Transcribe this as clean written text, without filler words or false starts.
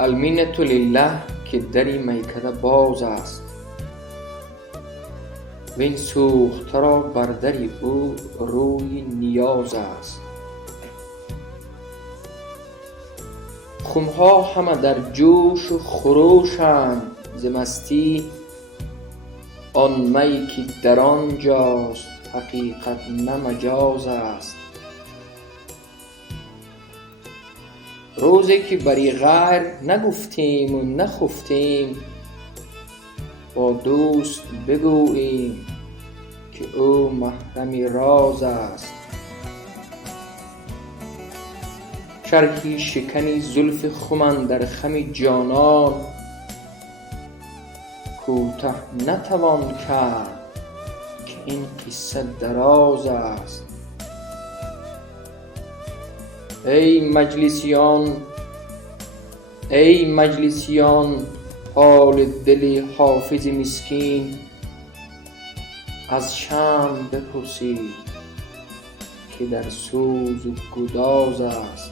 المنة لله که دری میکده باز است، وین سوخته را بر دری او روی نیاز است. خمها همه در جوش و خروشند ز مستی، آن می که در آنجاست حقیقت نه مجاز است. روزی که بری غیر نگفتیم و نخفتیم، با دوست بگوییم که او محرم راز است. شرحی شکنی زلف خم اندر خم جانان، کوته نتوان کرد که این قصه دراز است. ای مجلسیان حال دل حافظ مسکین، از شمع بپرسید که در سوز و گداز است.